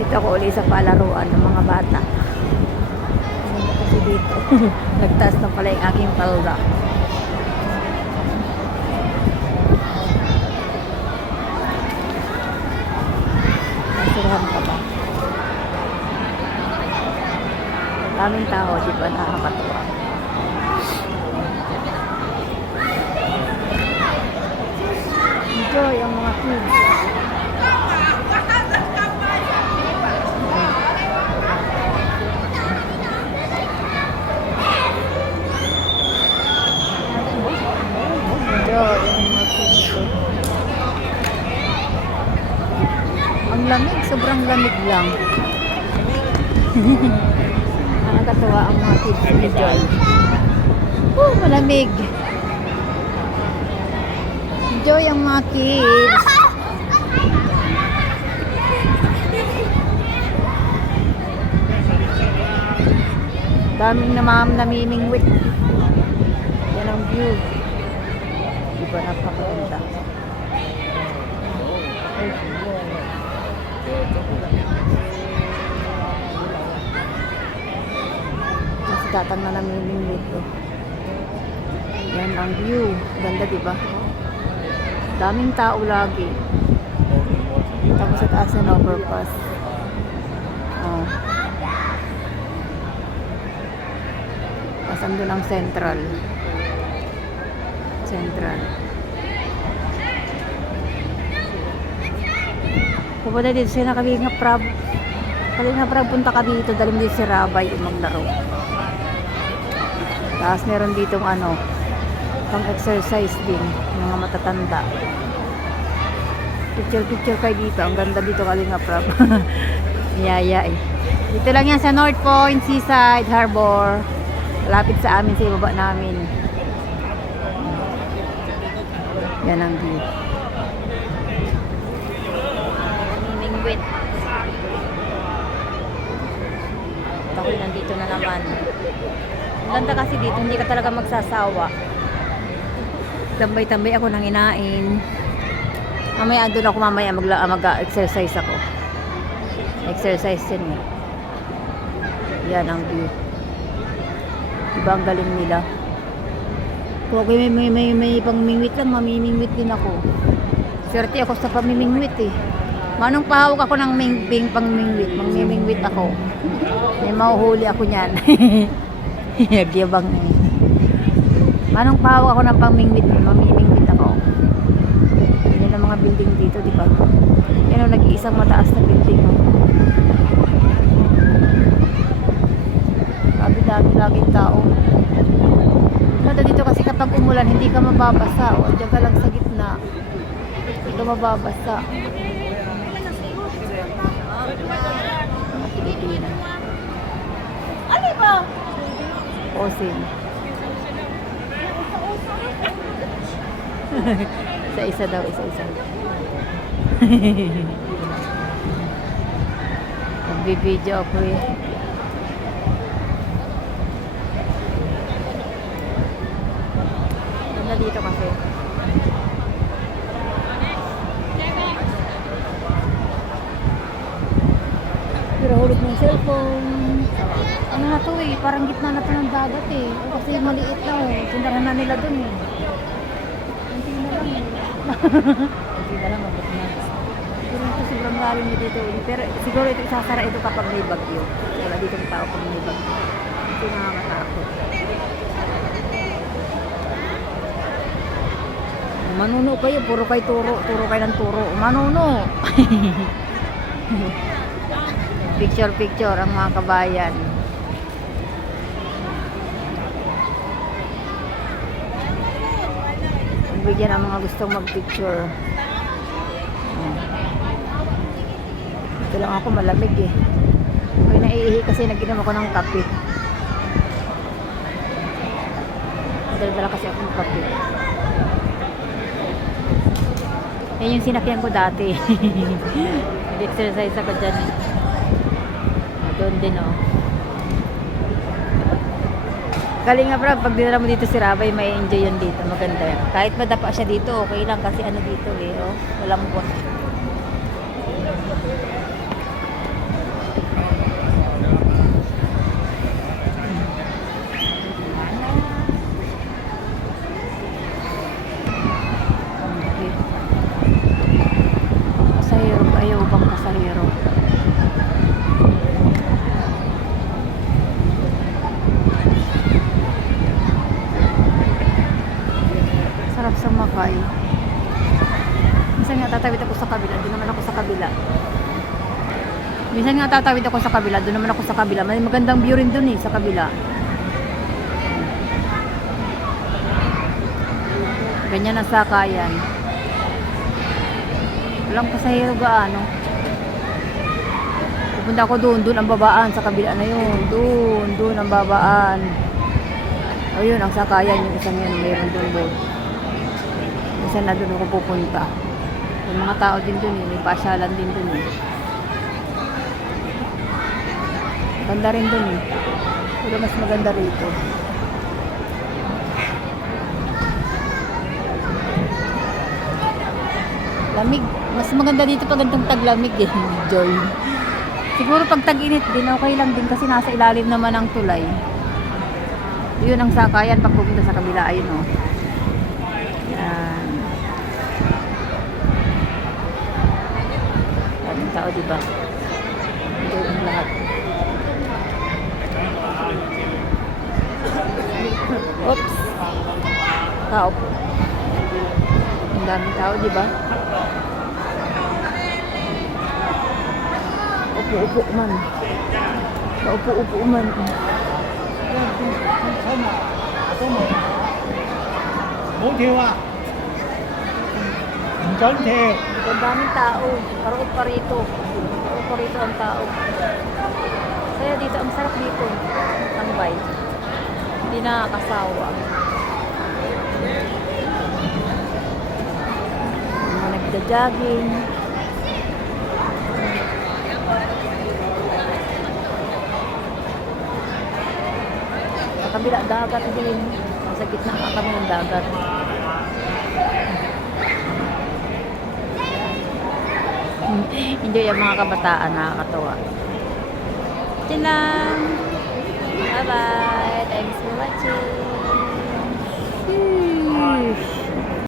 Dito ako uli sa palaruan ng mga bata. Ano kasi dito? Nagtaas na pala yung aking palda. Nasirahan ka ba? Daming tao, di ba? Nakakatuwa. Enjoy ang mga kids. Ang lamig, sobrang lamig lang. Nakakatawa ang mga kids ni Joy. Malamig. Enjoy ang mga kids. Daming namimingwit. Yan ang view. Diba napakaganda. Mas datang na namimingwit ko. Yan ang view. Ganda diba? Daming tao lagi. Tapos sa taas ng overpass. Oh. Pasan doon ang Central. Pupunta dito siya na Kalinga Prab. Punta ka dito. Dali mo dito si Rabay maglaro. Tapos meron ditong pang exercise din. Mga matatanda. Picture kayo dito. Ang ganda dito Kalinga Prab. Niyaya eh. Dito lang yan sa North Point, Seaside, Harbor. Malapit sa amin, sa ibaba namin. Yan ang view. Mingwit. Ako nandito na naman. Ang ganda kasi dito, hindi ka talaga magsasawa. Tambay-tambay ako nang inain. Mamaya doon ako mag-exercise ako. Exercise din eh. Yan ang view. Diba ang galing nila? Kung okay, may pangmingwit lang, mamimingwit din ako. Swerte ako sa pamimingwit eh. Manong pahawak ako ng pangmingwit, mamimingwit ako. May mahuhuli ako niyan. Nagyabang na eh. Manong pahawak ako ng pangmingwit, mamimingwit ako. Yan ang mga building dito, di ba? Yan ang nag-iisang mataas na building. Laging tao. Kada dito kasi kapag umulan, hindi ka mababasa. O, dyan ka lang sa gitna. Hindi ka mababasa. Pilipinas. Ano ba? Osin. Isa-isa daw, isa-isa. Nagbibideo ako eh. Dito kasi pero hulog ng cellphone. Ano na to eh, parang gitna na to ng dagat eh. O kasi maliit na eh, sinarahan na nila dun eh. Kunti na lang eh. Kunti na lang, mabot na. Pero ito sobrang lalim dito eh. Pero siguro ito isasara ito kapag may bagyo. Wala dito ng tao pag may bagyo. Ito nakakatakot. Manuno kayo, puro kayo turo kayo ng turo. Manuno. Picture ang mga kabayan. Bigyan ang mga gustong mag-picture. Ito lang ako malamig eh. May naiihi kasi nag-inom ako ng kape. Dala kasi ako ng kape. Yan yung sinakyan ko dati. Nag-exercise ako dyan. Doon din oh. Kalinga Prab, pag dinala mo dito si Rabay, may enjoy yun dito. Maganda yan. Kahit madapa siya dito, okay lang kasi ano dito eh. Oh, walang buwan. Doon naman ako sa kabila. Minsan nga tatawid ako sa kabila. Doon naman ako sa kabila. May magandang view rin doon eh, sa kabila. Ganyan ang sakayan. Walang pasahero gaano. Pupunta ako doon ang babaan sa kabila na yun. Doon ang babaan. Ayun, ang sakayan, yung isang yun, mayroon doon. Isa na doon ako pupunta. May mga tao din doon eh, may pasyalan din doon eh. Ganda rin doon eh. Pero mas maganda rito. Lamig. Mas maganda dito pag gantong taglamig eh. Joy. Siguro pag tag-init din, okay lang din kasi nasa ilalim naman ang tulay. Yun ang sakayan pag pupunta sa kabila. Ayun o. Yan. Daming tao diba? Ito yung lahat. Oops. Tao po. Ang daming tao diba? Upo-upo man. Upo-upo man. Ang daming tao. Parukot pa rito. Parukot pa rito ang tao. Kaya dito, ang sarap dito. Tambay. Hindi nakakasawa. Mga nagda-jogging. Sa kabila, dagat din. Sa gitna nga kami ng dagat. Enjoy yung mga kabataan, nakakatawa. Ito lang. Bye-bye. Thanks for watching.